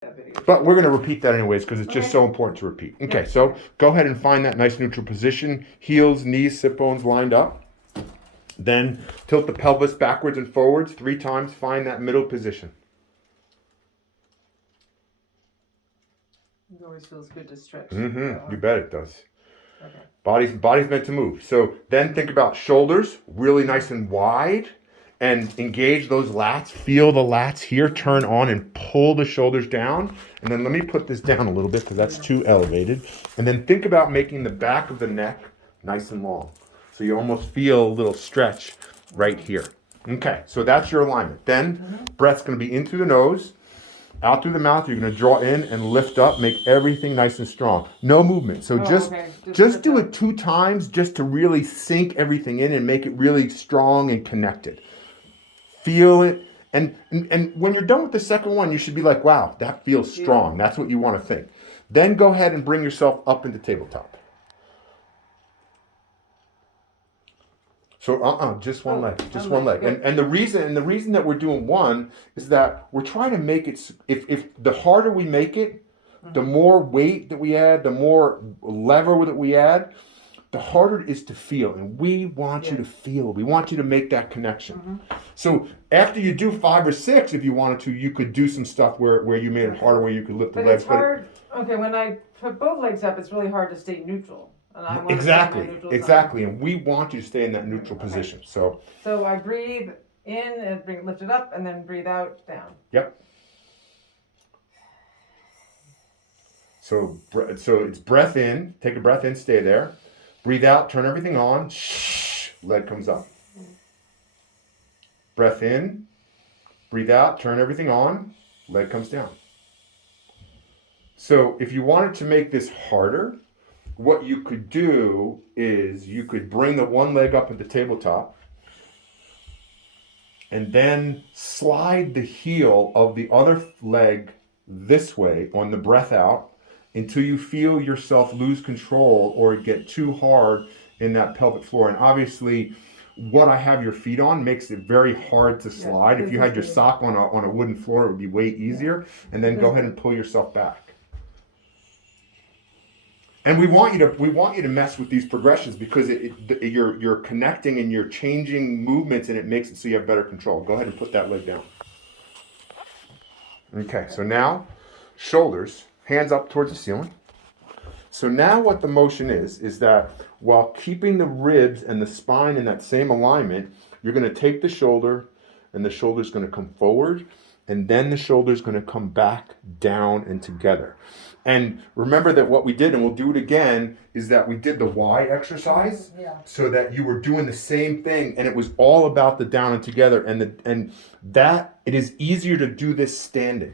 that video. But we're going to repeat that anyways because it's just Okay. so important to repeat. Okay, Yeah. so go ahead and find that nice neutral position. Heels, knees, sit bones lined up. Then tilt the pelvis backwards and forwards 3 times. Find that middle position. It always feels good to stretch. You bet it does. Okay. Body's meant to move. So then think about shoulders, really nice and wide, and engage those lats. Feel the lats here turn on and pull the shoulders down. And then let me put this down a little bit because that's too elevated. And then think about making the back of the neck nice and long. So you almost feel a little stretch right here. Okay, so that's your alignment. Then breath's going to be in through the nose. Out through the mouth, you're going to draw in and lift up, make everything nice and strong. No movement. So just do it 2 times just to really sink everything in and make it really strong and connected. Feel it. And when you're done with the second one, you should be like, wow, that feels strong. That's what you want to think. Then go ahead and bring yourself up into tabletop. So just one leg, just one leg. And the reason that we're doing one is that we're trying to make it, if the harder we make it, the more weight that we add, the more lever that we add, the harder it is to feel. And we want you to feel. We want you to make that connection. So after you do 5 or 6, if you wanted to, you could do some stuff where you made it harder, where you could lift the legs. It's hard. Okay, when I put both legs up, it's really hard to stay neutral. And I want Exactly. And we want you to stay in that neutral position. So I breathe in and lift it up, and then breathe out, down. Yep. So it's breath in. Take a breath in. Stay there. Breathe out. Turn everything on. Shh. Leg comes up. Breath in. Breathe out. Turn everything on. Leg comes down. So if you wanted to make this harder, what you could do is you could bring the one leg up at the tabletop and then slide the heel of the other leg this way on the breath out until you feel yourself lose control or get too hard in that pelvic floor. And obviously, what I have your feet on makes it very hard to slide. If you had your sock on a wooden floor, it would be way easier. And then go ahead and pull yourself back. And we want you to mess with these progressions because you're connecting and you're changing movements and it makes it so you have better control. Go ahead and put that leg down. Okay, so now shoulders, hands up towards the ceiling. So now what the motion is that while keeping the ribs and the spine in that same alignment, you're going to take the shoulder and the shoulder's going to come forward and then the shoulder's going to come back down and together. And remember that what we did, and we'll do it again, is that we did the Y exercise so that you were doing the same thing and it was all about the down and together and that it is easier to do this standing.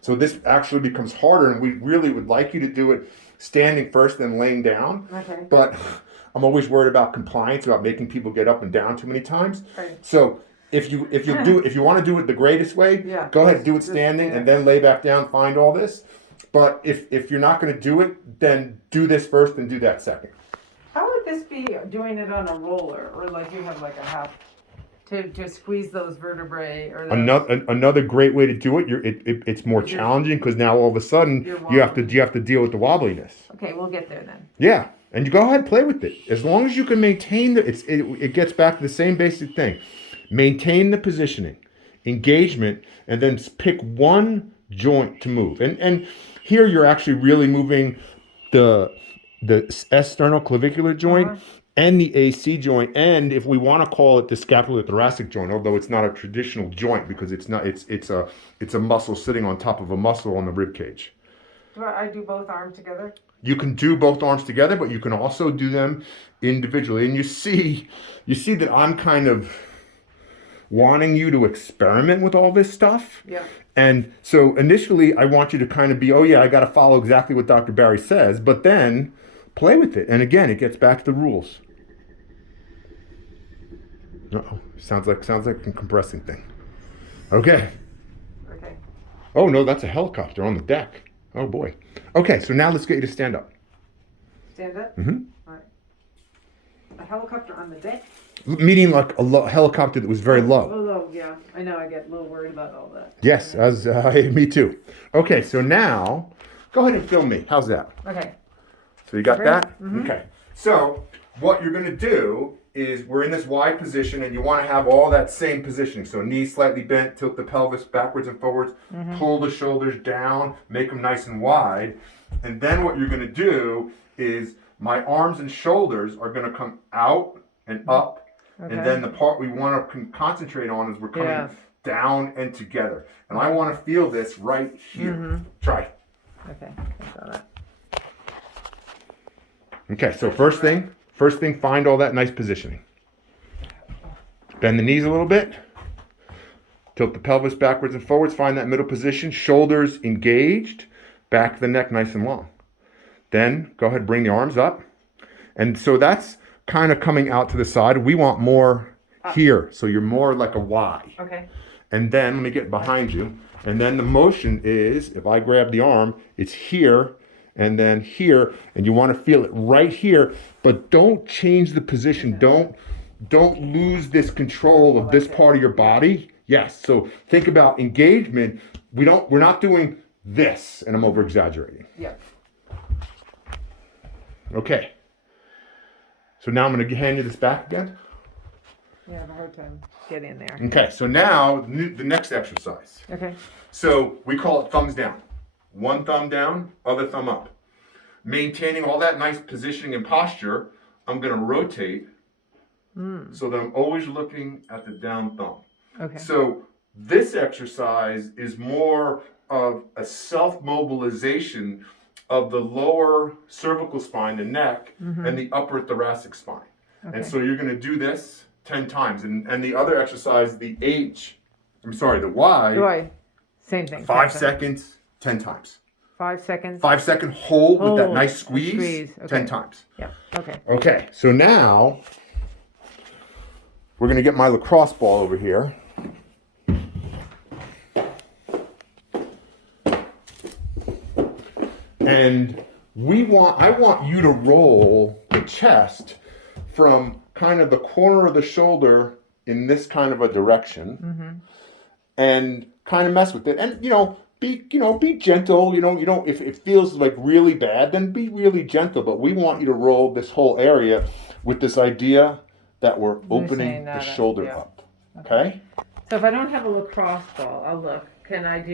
So this actually becomes harder and we really would like you to do it standing first then laying down. Okay. But I'm always worried about compliance, about making people get up and down too many times. Right. So if you want to do it the greatest way, go ahead and do it standing and then lay back down, find all this. But if you're not going to do it, then do this first and do that second. How would this be doing it on a roller, or like you have like a half to squeeze those vertebrae? Or another great way to do it. It's more challenging because now all of a sudden you have to deal with the wobbliness. Okay, we'll get there then. Yeah, and you go ahead and play with it as long as you can maintain it gets back to the same basic thing. Maintain the positioning, engagement, and then pick one joint to move. And here you're actually really moving the sternoclavicular joint and the AC joint, and if we want to call it the scapulothoracic joint, although it's not a traditional joint because it's a muscle sitting on top of a muscle on the rib cage. Do I do both arms together? You can do both arms together, but you can also do them individually. And you see that I'm kind of wanting you to experiment with all this stuff. Yeah. And so initially I want you to kind of be, oh yeah, I got to follow exactly what Dr. Barry says, but then play with it. And again, it gets back to the rules. Uh-oh, sounds like a compressing thing. Okay. Okay. Oh no, that's a helicopter on the deck. Oh boy. Okay, so now let's get you to stand up. Stand up? Mm-hmm. All right. a helicopter on the deck? Meaning like a helicopter that was very low. Oh, low, yeah. I know, I get a little worried about all that. Yes, as me too. Okay, so now go ahead and film me. How's that? Okay. So you got Great. that? Okay. So what you're going to do is we're in this wide position and you want to have all that same positioning. So knees slightly bent, tilt the pelvis backwards and forwards, pull the shoulders down, make them nice and wide. And then what you're going to do is my arms and shoulders are going to come out and up. Okay. And then the part we want to concentrate on is we're coming down and together. And I want to feel this right here. Try. Okay, I saw that. Okay, so first thing, find all that nice positioning. Bend the knees a little bit. Tilt the pelvis backwards and forwards. Find that middle position. Shoulders engaged. Back of the neck nice and long. Then go ahead, bring the arms up. And so that's kind of coming out to the side. We want more here. So you're more like a Y. Okay. And then, let me get behind you. And then the motion is, if I grab the arm, it's here and then here. And you want to feel it right here. But don't change the position. Don't lose this control of this part of your body. Yes. So think about engagement. We're not doing this, and I'm over exaggerating. Yep. Okay. So now I'm going to hand you this back again. Yeah, I have a hard time getting there. Okay, so now the next exercise. Okay. So we call it thumbs down. One thumb down, other thumb up. Maintaining all that nice positioning and posture, I'm going to rotate so that I'm always looking at the down thumb. Okay. So this exercise is more of a self-mobilization of the lower cervical spine, the neck, and the upper thoracic spine. Okay. And so you're going to do this 10 times. And the other exercise, the Y, Joy. Same thing. 5 seconds, 10 times. 5 seconds. 5 second hold with that Hold, nice squeeze, squeeze, okay. 10 times. Yeah. Okay. Okay, so now we're going to get my lacrosse ball over here. And I want you to roll the chest from kind of the corner of the shoulder in this kind of a direction, and kind of mess with it. And be gentle. If it feels like really bad, then be really gentle. But we want you to roll this whole area with this idea that we're opening the shoulder up. Okay? So if I don't have a lacrosse ball, I'll look. Can I do